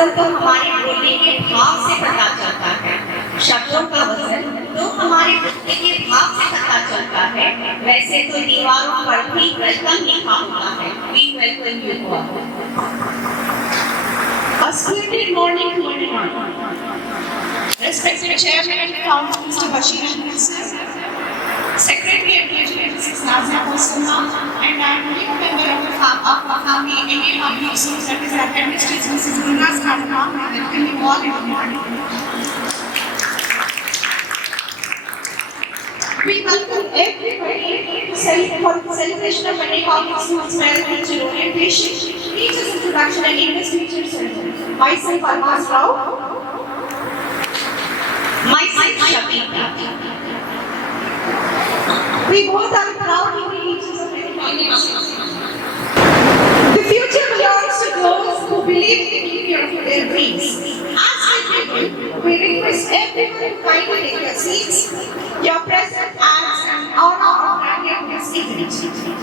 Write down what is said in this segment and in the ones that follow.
असल तो हमारे बोलने के भाव से पता चलता है। शब्दों का वजन तो हमारे बोलने के भाव से पता चलता है। वैसे तो दीवारों पर भी वेलकम लिखा होता है। We welcome you all. A splendid morning to everyone. Respected Chairman of the Council, Mr. Bashir Ahmed sir, Secretary and President Mrs. Nazia Kosama, and I am a new member of the family, Indian Public Schools, that is our headmistress Mrs. Gulnaz Khanum. I welcome you all in the morning. We welcome everybody for the celebration of Indian Public Schools Parent Teacher Orientation, Teachers Introduction and English Teacher Ceremony. Myself, Almaz Rao. Myself, Shabita. We both are proud to be teachers of Indian Public Schools. The future belongs to those who believe in the beauty of their dreams. As we begin, we request everyone to kindly take your seats. Your presence adds an aura of grandeur to this event.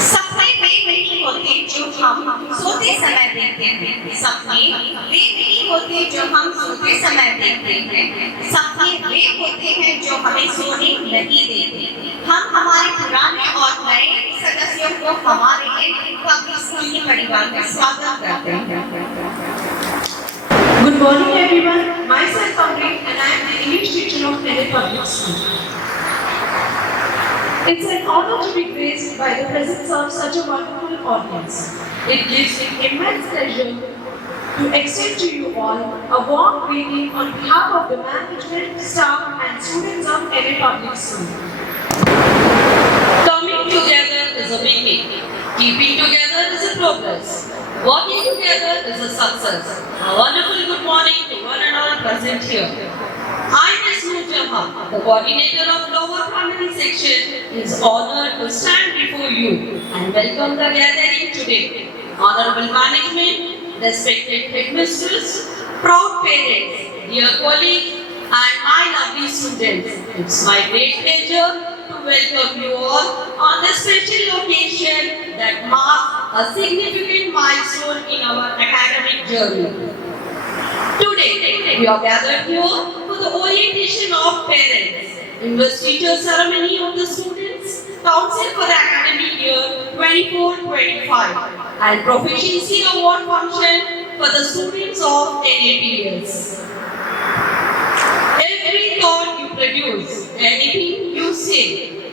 सपने वे नहीं होते जो हम सोते समय देखते हैं। सपने वे नहीं होते जो हम सोते समय देखते हैं। सपने वे होते हैं जो हमें सोने नहीं देते। हम हमारे पुराने और नए सदस्यों को हमारे पब्लिक स्कूल के परिवार में स्वागत करते हैं। Good morning everyone. Myself Amrit and I am the English teacher of Indian Public School. It's an honor to be graced by the presence of such a wonderful audience. It gives me immense pleasure to extend to you all a warm greeting on behalf of the management, staff and students of Indian Public School. Coming together is a winning. Keeping together is a progress. Working together is a success. A wonderful good morning to one and all present here. I, Ms. Nurjaha, the coordinator of lower primary section, is honored to stand before you and welcome the gathering today. Honorable management, respected headmistress, proud parents, dear colleagues, and my lovely students, it's my great pleasure to welcome you all on this special occasion that marks a significant milestone in our academic journey. Today, we are gathered here for the orientation of parents, investiture ceremony of the students, council for the academic year 24-25, and proficiency award function for the students of NAPS. Every thought you produce, anything you say,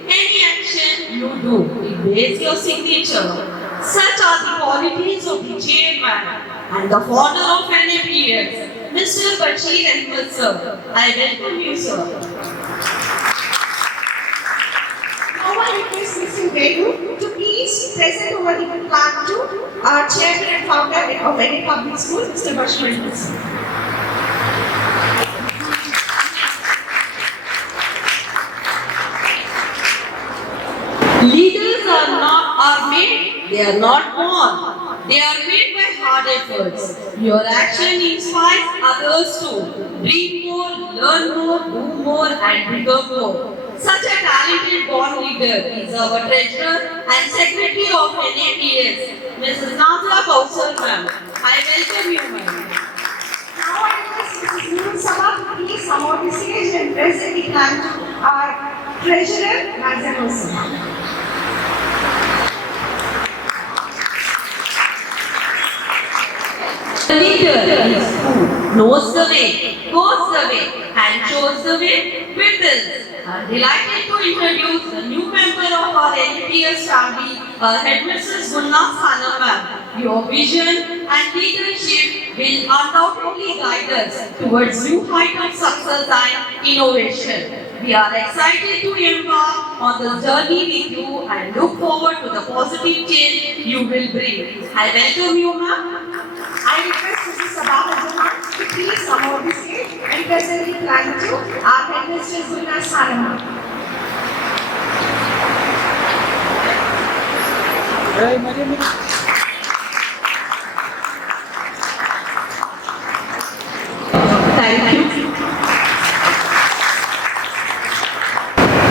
any action you do, it bears your signature. Such are the qualities of the chairman and the founder of NAPS, Mr. Bashir Ahmed sir. I welcome you, sir. Now I request Mr. Venu to please present over the plaque to our chairman and founder of Indian Public School, Mr. Bashir Ahmed sir. Leaders are made, they are not born. They are made by hard efforts. Your action inspires others to dream more, learn more, do more, and become more. Such a talented born leader is our treasurer and secretary of NAPS, Mrs. Nazia Kausar ma'am. I welcome you, ma'am. Now I request Mrs. Nuru Sabha to please come on the stage and present the plaque to our treasurer, Nazia Kausar. The leader is who knows the way, goes the way, and shows the way with this. I'm delighted to introduce the new member of our NAPS family, Headmistress Gulnaz Khanum ma'am. Your vision and leadership will undoubtedly guide us towards new heights of success and innovation. We are excited to embark on this journey with you and look forward to the positive change you will bring. I welcome you, ma'am. I request Mrs. Sabha to please come on the stage and present the plaque to our headmistress Gulnaz Khanum. Thank you.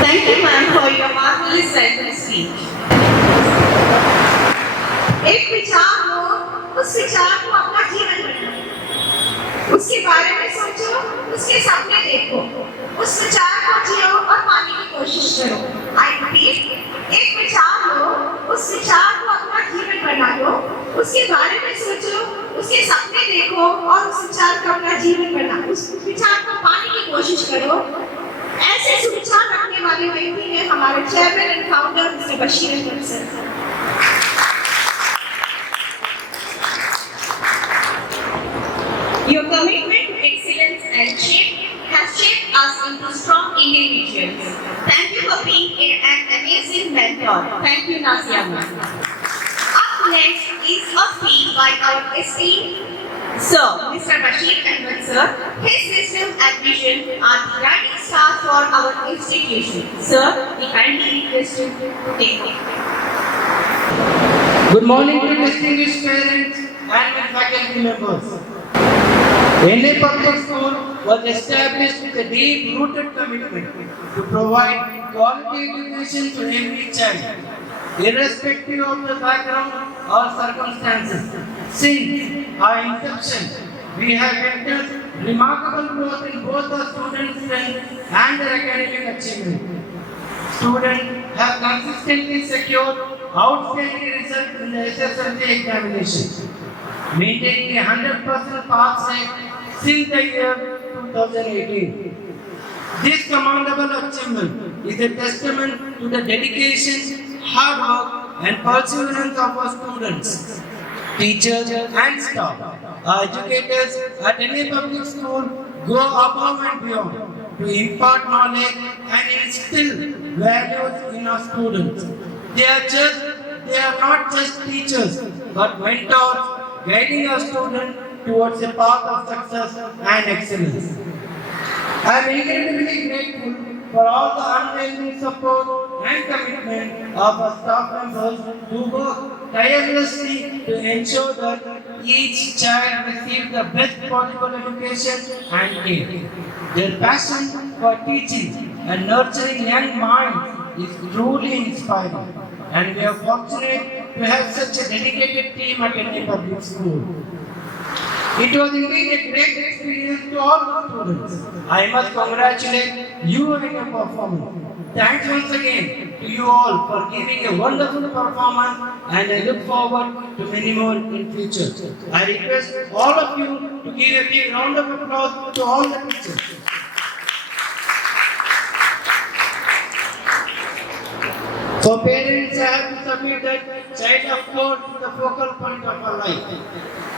Thank you, ma'am, for your marvelous welcome speech. एक विचार हो उस विचार को अपना जीवन बनाओ, उसके बारे में सोचो, उसके सपने देखो, उस विचार को जियो और पाने की कोशिश करो। आई रिपीट, एक विचार लो, उस विचार को अपना जीवन बना लो, उसके बारे में सोचो, उसके सपने देखो और उस विचार को अपना जीवन बनाओ, उस विचार को पाने की कोशिश करो। ऐसे सुविचार रखने वाले व्यक्ति हैं हमारे chairman and founder mister Bashir Ahmed sir. Your commitment to excellence has shaped us into strong individuals. Thank you for being an amazing mentor. Thank you, Nasia ma'am. Up next is a speech by our esteemed Sir, Mr. Bashir Ahmed sir. His wisdom and vision are the guiding star for our institution. Sir, we kindly request you to take it. Good morning to distinguished parents and faculty members. NA Public School was established with a deep-rooted commitment to provide quality education to every child, irrespective of the background or circumstances. Since our inception, we have witnessed remarkable growth in both the student strength and their academic achievement. Students have consistently secured outstanding results in the SSLC examination, maintaining a 100% pass rate since the year 2018. This commendable achievement is a testament to the dedication, hard work, and perseverance of our students, teachers, and staff. Our educators at any public school go above and beyond to impart knowledge and instill values in our students. They are not just teachers, but mentors, guiding our students towards a path of success and excellence. I am incredibly grateful for all the unwavering support and commitment of our staff members who work tirelessly to ensure that each child receives the best possible education and care. Their passion for teaching and nurturing young minds is truly inspiring, and we are fortunate to have such a dedicated team at any public school. It was indeed a great experience to all the students. I must congratulate you on your performance. Thanks once again to you all for giving a wonderful performance, and I look forward to many more in future. I request all of you to give a big round of applause to all the teachers. For parents, I have to submit that child, of course, is the focal point of our life.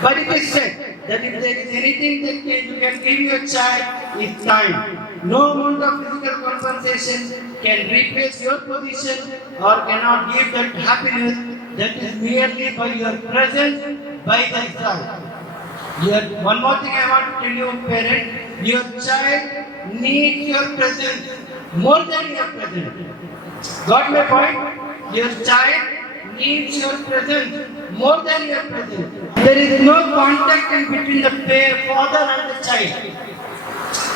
But it is said that if there is anything that you can give your child, it's time. No amount of physical compensation can replace your position or cannot give that happiness that is merely by your presence by their side. One more thing I want to tell you, parent, your child needs your presence more than your presence. Got my point? Your child needs your presence more than your presence. There is no contact in between the father and the child.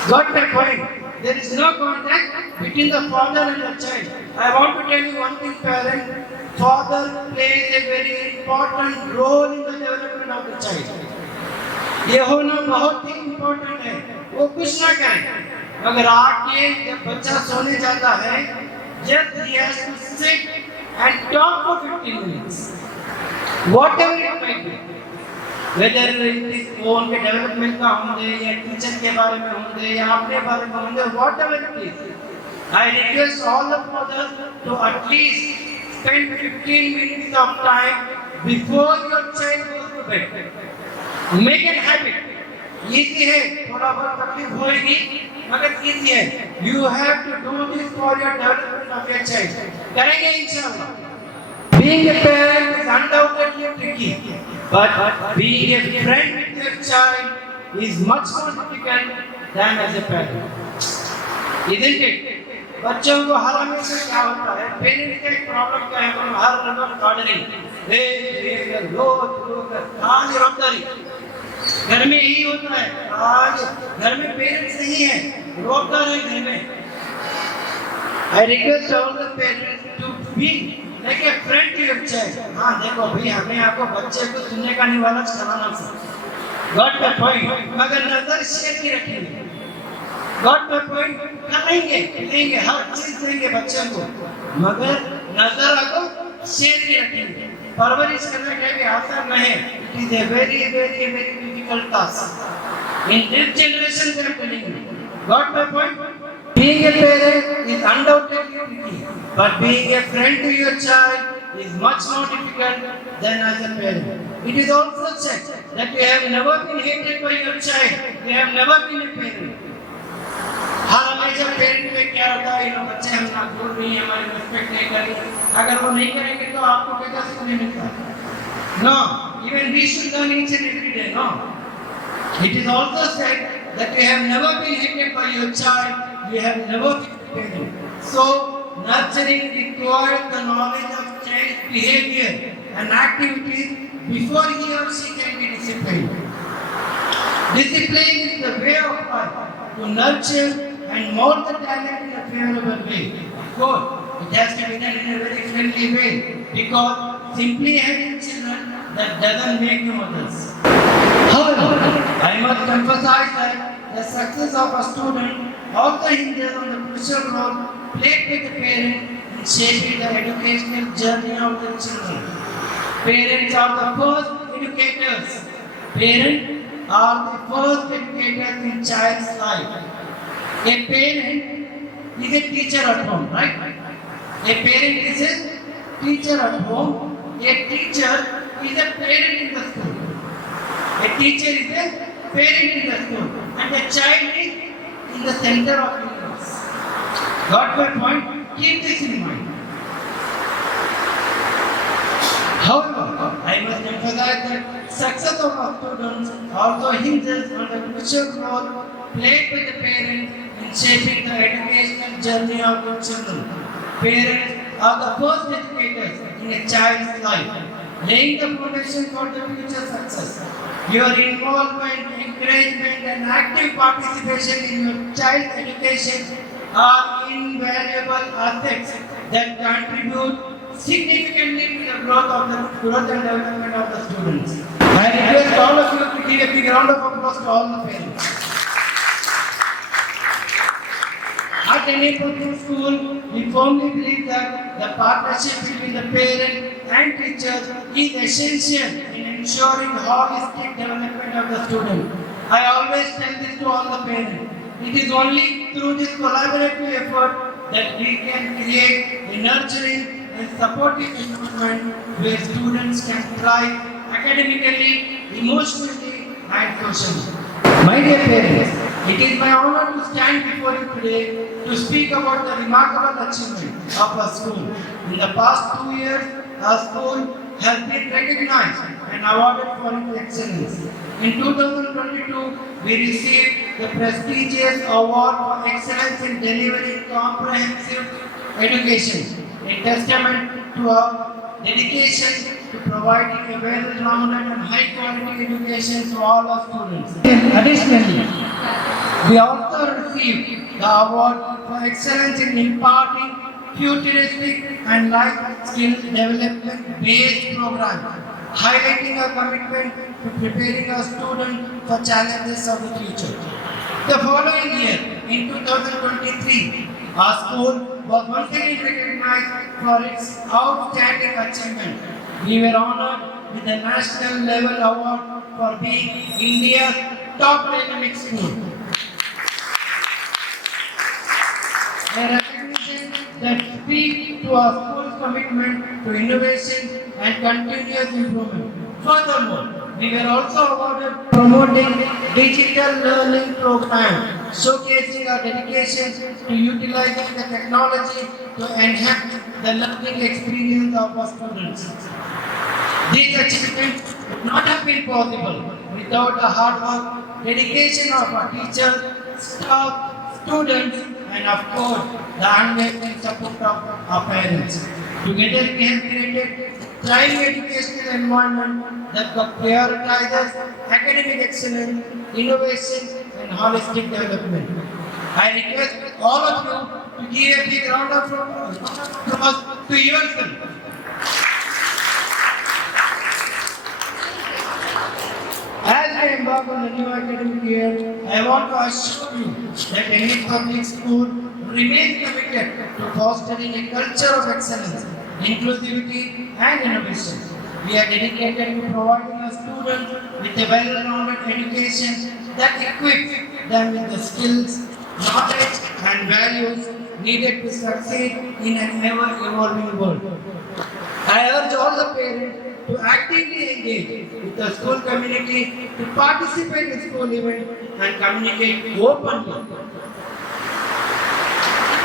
Got my point? There is no contact between the father and the child. I want to tell you one thing, parent. Father plays a very important role in the development of the child. ये होना बहुत ही important है. वो कुछ ना करे, मगर आके जब बच्चा सोने जाता है, just he has to sit and talk for 15 minutes. Whatever it might be. Whether it is phone के development का होंगे या teacher के बारे में होंगे या अपने बारे में होंगे, whatever it is. I request all the fathers to at least spend 15 minutes of time before your child goes to bed. Make it habit. Easy है, थोड़ा बहुत तकलीफ होगी, मगर easy है. You have to do this for your development of your child. करेंगे इंशाल्लाह. Being a parent is undoubtedly tricky, but being a friend with your child is much more difficult than as a parent. Isn't it? बच्चों को हर हमेशा क्या होता है? Parents का एक प्रॉब्लम क्या है? हर रोज ऑर्डरिंग, रोज रोकदारी. घर में ही होता है. आज घर में पेरेंट्स नहीं है, रोकदार है घर में. I request all the parents to be like a friend to your child. हाँ देखो भाई हमें आपको बच्चे को सुनने का नहीं वाला चलाना चाहिए. God का पॉइंट मगर नजर शेयर की रखेंगे. God का पॉइंट खिलाएंगे हर चीज देंगे बच्चे को मगर नजर आपको शेयर की रखेंगे. परवरिश करना कभी आसान नहीं. It is a very difficult task. In this generation they are telling you. Got my point? Being a parent is undoubtedly tricky, but being a friend to your child is much more difficult than as a parent. It is also said that you have never been hated by your child. You have never been a parent. हर हमेशा parent में क्या होता है, ये बच्चे हम ना बोल रही हैं, हमारी रिस्पेक्ट नहीं कर रही. अगर वो नहीं करेंगे तो आपको क्या सीखने मिलता है? No, even we should learn each and every day. No, it is also said that you have never been hated by your child. You have never been parent. So nurturing requires the knowledge of child's behavior and activities before he or she can be disciplined. Discipline is the way of life to nurture and mold the talent in a favorable way. Of course, it has to be done in a very friendly way because simply having children that doesn't make them others. However, I must emphasize that the success of a student also hinges on the crucial role played by the parent in shaping the educational journey of the children. Parents are the first educators. Parents are the first educators in child's life. A parent is a teacher at home, right? A parent is a teacher at home. A teacher is a parent in the school. A teacher is a parent in the school. And the child is in the center of the universe. Got my point? Keep this in mind. However, I must emphasize that success of our students also hinges on the crucial role played by the parents in shaping the educational journey of their children. Parents are the first educators in a child's life, laying the foundation for the future success. Your involvement, encouragement and active participation in your child's education are invaluable aspects that contribute significantly to the growth and development of the students. I request all of you to give a big round of applause to all the parents. At any public school, we firmly believe that the partnership between the parent and teachers is essential in ensuring holistic development of the student. I always tell this to all the parents. It is only through this collaborative effort that we can create a nurturing and supportive environment where students can thrive academically, emotionally, and socially. My dear parents, it is my honor to stand before you today to speak about the remarkable achievement of our school. In the past 2 years, our school has been recognized and awarded for its excellence. In 2022, we received the prestigious award for excellence in delivering comprehensive education, a testament to our dedication to providing a well-rounded and high-quality education to all our students. Additionally, we also received the award for excellence in imparting futuristic and life skill development-based program, highlighting our commitment to preparing our students for challenges of the future. The following year, in 2023, our school was once again recognized for its outstanding achievement. We were honored with the National Level Award for being India's top dynamic school. A recognition that speaks to our school's commitment to innovation and continuous improvement. Furthermore, we were also awarded promoting digital learning program, showcasing our dedication to utilizing the technology to enhance the learning experience of our students. These achievements would not have been possible without the hard work, dedication of our teachers, staff, students, and of course, the unwavering support of our parents. Together we have created a thriving educational environment that prioritizes academic excellence, innovation, and holistic development. I request all of you to give a big round of applause to yourself embark on the new academic year, I want to assure you that any public school remains committed to fostering a culture of excellence, inclusivity, and innovation. We are dedicated to providing our students with a well-rounded education that equips them with the skills, knowledge, and values needed to succeed in an ever-evolving world. I urge all the parents to actively engage with the school community, to participate in school events, and communicate openly.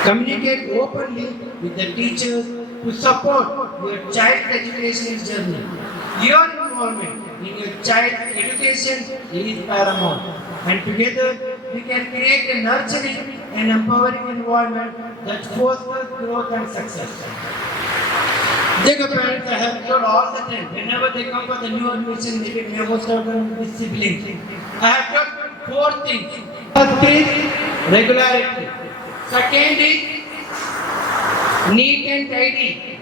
Communicate openly with the teachers to support your child's education journey. Your involvement in your child's education is paramount, and together we can create a nurturing and empowering environment that fosters growth and success. Jacob parents, I have told all the time, whenever they come for the new admission meeting, they most of them with siblings. I have told 4 things. First is regularity. Second is neat and tidy.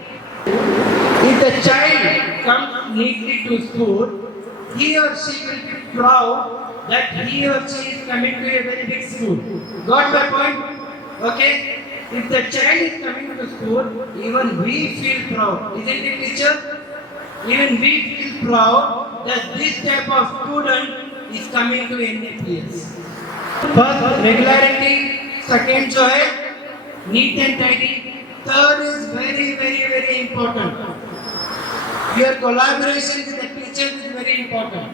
If the child comes neatly to school, he or she will be proud that he or she is coming to a very big school. Got my point? Okay? If the child is coming to school, even we feel proud. Isn't it, teacher? Even we feel proud that this type of student is coming to NAPS. First, regularity. Second, जो है neat and tidy. Third is very important. Your collaboration with the teacher is very important.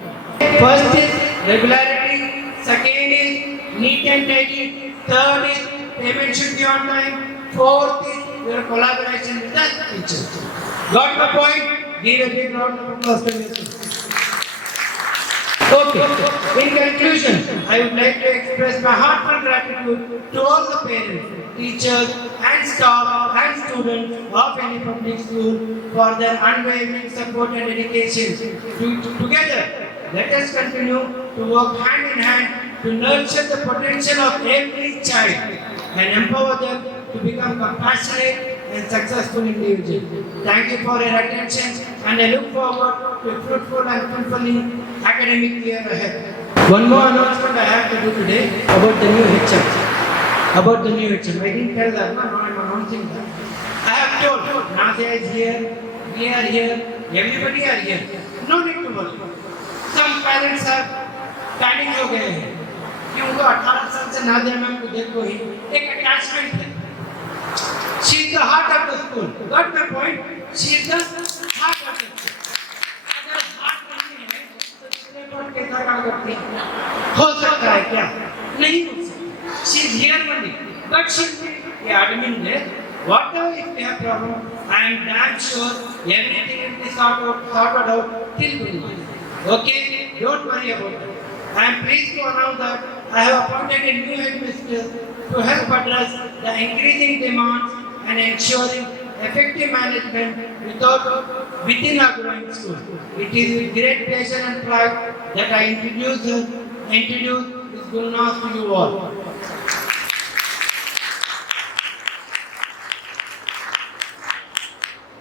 First is regularity. Second is neat and tidy. Third is payment should be on time. Fourth is your collaboration with the teacher. Got the point? Give a big round of applause to yourself. Okay. In conclusion, I would like to express my heartfelt gratitude to all the parents, teachers, and staff and students of any public school for their unwavering support and dedication. Together, let us continue to work hand in hand to nurture the potential of every child and empower them to become compassionate and successful individuals. Thank you for your attention, and I look forward to a fruitful and fulfilling academic year ahead. One more announcement I have to do today about the new HM. About the new HM. I didn't tell that, no, I'm announcing that. I have told, Nadia is here, we are here, everybody are here. No need to worry. Some parents are panic हो गए हैं कि उनको 18 साल से Nadia ma'am को देखो ही एक अटैचमेंट है. She is the heart of the school. Got my point? She is the heart of the school. अगर heart नहीं है तो स्कूल बोर्ड कैसा काम करती है? हो सकता है क्या? नहीं हो सकता. She is here only, but she is admin there. Whatever if we have problem, I am damn sure everything will be sorted out till July. Okay, don't worry about that. I am pleased to announce that I have appointed a new headmistress to help address the increasing demands and ensuring effective management within our growing school. It is with great pleasure and pride that I introduce Ms. Gulnaz to you all.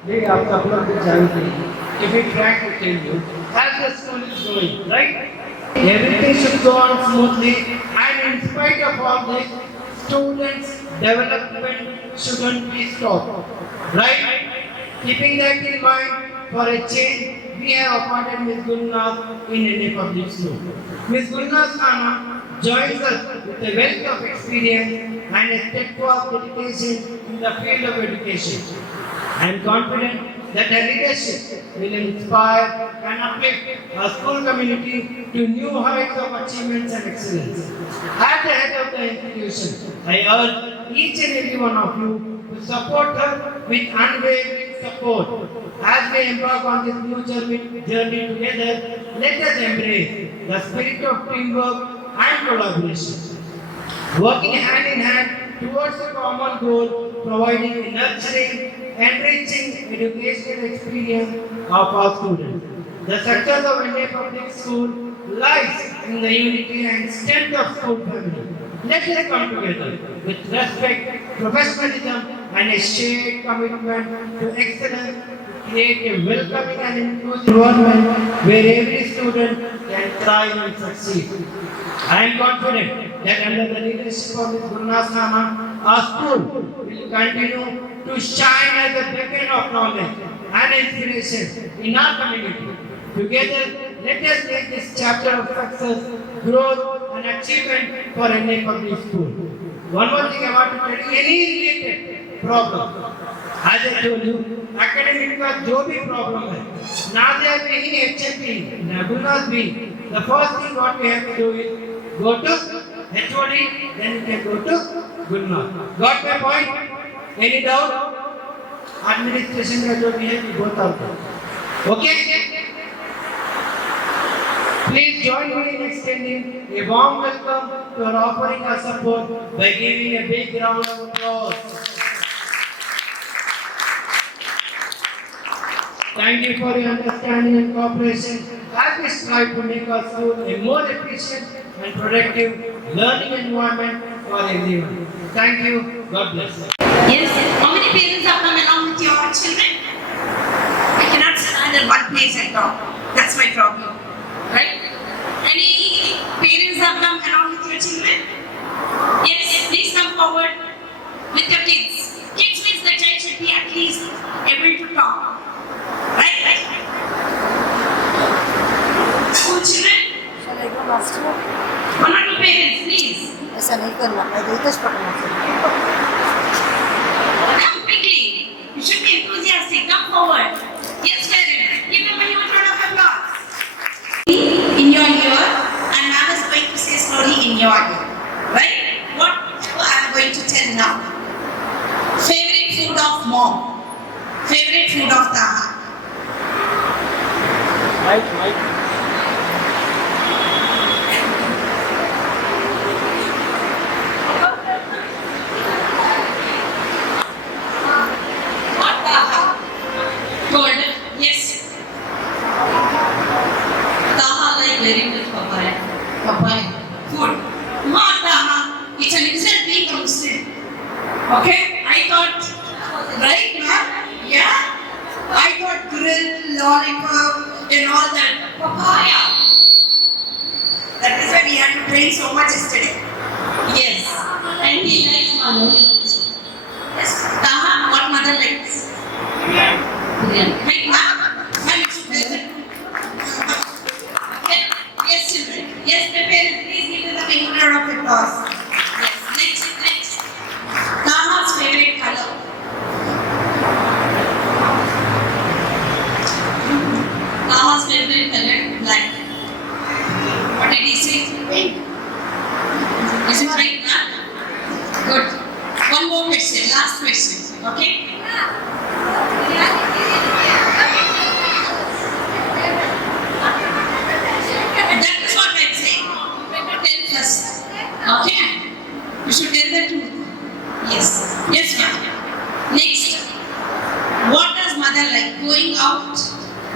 They are couple of examples. If we try to tell you, as the school is going, right? Everything should go on smoothly, and in spite of all this, students' development shouldn't be stopped. Right? Keeping that in mind, for a change, we have appointed Ms. Gulnaz in any public school. Ms. Gulnaz Khanna joins us with a wealth of experience and a steadfast dedication in the field of education. I am confident that her leadership will inspire and uplift our school community to new heights of achievements and excellence. At the head of the institution, I urge each and every one of you to support her with unwavering support. As we embark on this new journey together, let us embrace the spirit of teamwork and collaboration, working hand in hand towards a common goal, providing a nurturing, enriching educational experience of our students. The success of India Public School lies in the unity and strength of school family. Let us come together with respect, professionalism, and a shared commitment to excellence create a welcoming and inclusive environment where every student can thrive and succeed. I am confident that under the leadership of Ms. Gurnath Ma'am, our school will continue to shine as a beacon of knowledge and inspiration in our community. Together, let us make this chapter of success, growth and achievement for any public school. One more thing I want to tell you, any related problem, as I told you, academic का जो भी problem है, Nadia being HMP, Nagunas being, the first thing what we have to do is go to HOD, then you can go to Gurnath. Got my point? Any doubt? Administration का जो भी है, we both are good. Okay? Please join me in extending a warm welcome to our offering our support by giving a big round of applause. Thank you for your understanding and cooperation as we strive to make our school a more efficient and productive learning environment for everyone. Thank you. God bless. Yes. How many parents have come along with your children? I cannot stand in one place and talk. That's my problem. Right? Any parents have come along with your children? Yes. Please come forward with your kids. Kids means the child should be at least able to talk. Right? School children? चलेगा master One or two parents, please. ऐसा नहीं करना मैं देख पढ़ना चाहिए Come quickly. You should be enthusiastic. Come forward. Yes, parent. Give them a huge round of applause. In your ear, and ma'am is going to say slowly in your ear. Right? What I am going to tell now. Favorite food of mom. Favorite food of Taha. What Taha? Gold. Yes. Taha like very much papaya. Papaya. Food. What Taha? It's an instant being a Muslim. Okay? I thought, right, ma'am? Yeah? I thought grill, lollipop, and all that. Papaya. That is why we had to train so much yesterday. Yes. And he likes Manu. Yes. Taha, what mother likes? Biryani. Right, ma'am? Ma'am, you should listen. Okay? Yes, children. Yes, the parents, please give them a big round of applause. Yes. Next. Taha's favorite color. Taha's favorite color, black. What did he say? Pink. Is it right, ma'am? Good. One more question, last question. Okay? That is what I'm saying. Tell first. Okay? You should tell the truth. Yes. Yes, ma'am. Next. What does mother like? Going out?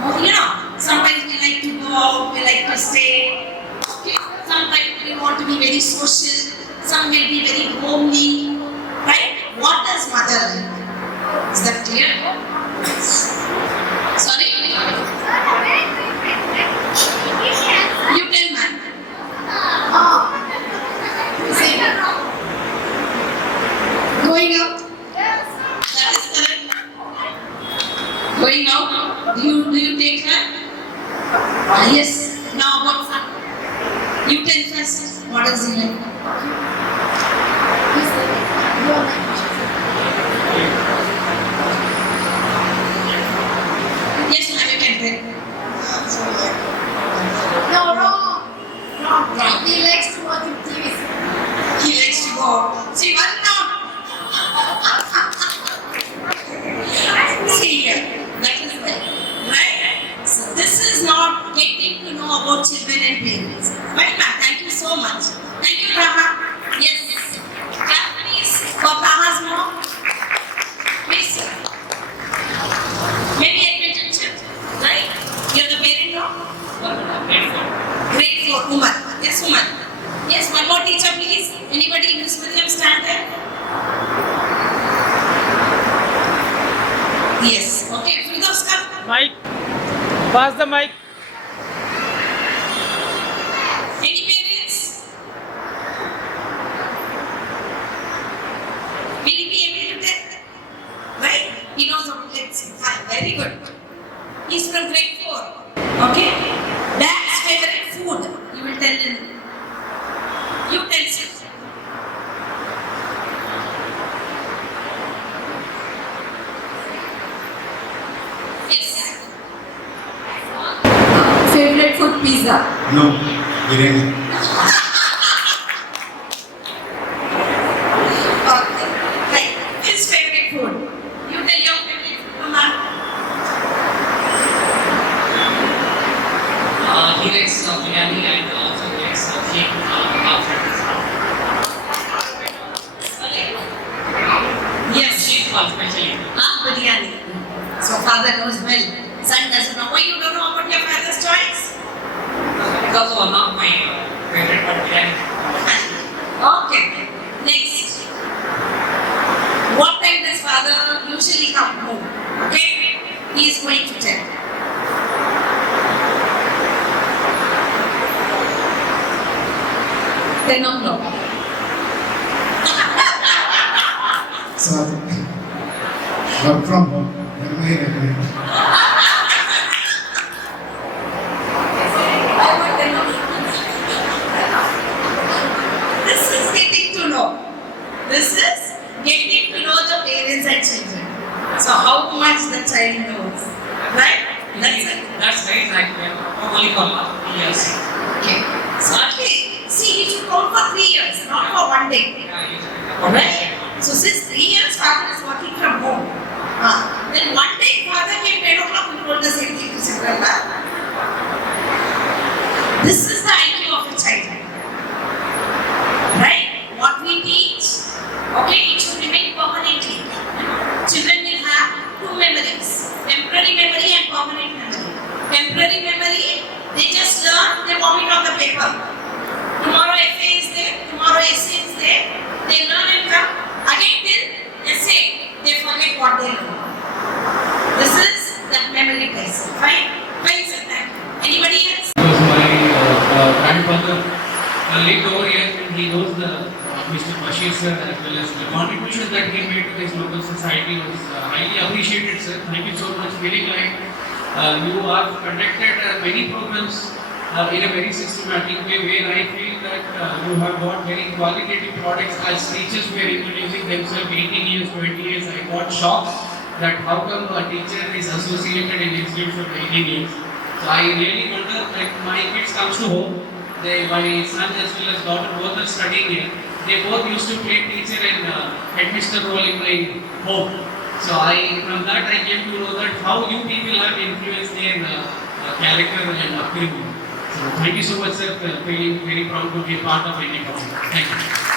Oh, you know, sometimes we like to go out, we like to stay. Okay? Sometimes we want to be very social. Some will be very homely. Right? What does mother like? Is that clear? Sorry? You tell, ma'am. Say. Going out? That is correct. Going out? Do you take her? Yes. Now what? You tell first. What is it like? Yes, ma'am, you can tell. No, wrong. Wrong. He likes to watch TV. He likes to go. See, one now. See here. That is right. So this is not getting to know about children and parents. Right, ma'am? Thank you so much. Thank you, Taha. Yes. Clap, please, for Taha's mom. Please, sir. Maybe attention, right? You're the parent now? Grade 4, Umar. Yes, Umar. Yes, one more teacher, please. Anybody in this medium stand there? Yes. Okay, Firdaus Oscar. Mic. Pass the mic. Any parents? Will he be able to tell? Right? He knows how to tell. Fine, very good. He's from grade 4. Okay? Dad's favorite food. You will tell him. You tell him. Yes. Favorite food pizza. No, biryani. Okay. Right. His favorite food. You tell your favorite food, Mama. He likes biryani and also he likes sheep Yes. sheep especially. Biryani. So father knows well. Son doesn't know. Why you don't know about your father's choice? Because one of my favorite but biryani. Okay. Next. What time does father usually come home? Okay? He is going to tell. 10 o'clock. So, work from home. Never mind. This is getting to know. This is getting to know the parents and children. So how much the child knows. Right? That's it. That's right, actually. Only for 3 years. Okay. So actually, see, he should count for 3 years, not for 1 day. Alright? So since 3 years father is working from home, then one day father came 10 o'clock and told the same thing to Cinderella. This is the IQ of a child. Right? What we teach, okay, it should remain permanently. Children will have 2 memories, temporary memory and permanent memory. Temporary memory, they just learn, they vomit on the paper. Tomorrow FA is there, tomorrow essay is there, they learn and come. Again till essay, they forget what they learn. This is the memory test. Fine? Fine, sir. Thank you. Anybody else? Because my grandfather lived over here and he knows the Mr. Bashir sir as well as the contribution that he made to this local society was highly appreciated, sir. Thank you so much. Very glad you have conducted many programs in a very systematic way where I feel that you have got very qualitative products as teachers were introducing themselves 18 years, 20 years. I got shocked that how come a teacher is associated in institute for 18 years. So I really wonder, like my kids comes to home, my son as well as daughter both are studying here. They both used to play teacher and headmaster role in my home. So from that I came to know that how you people have influenced their character and upbringing. So thank you so much, sir. Feeling very proud to be a part of any company. Thank you.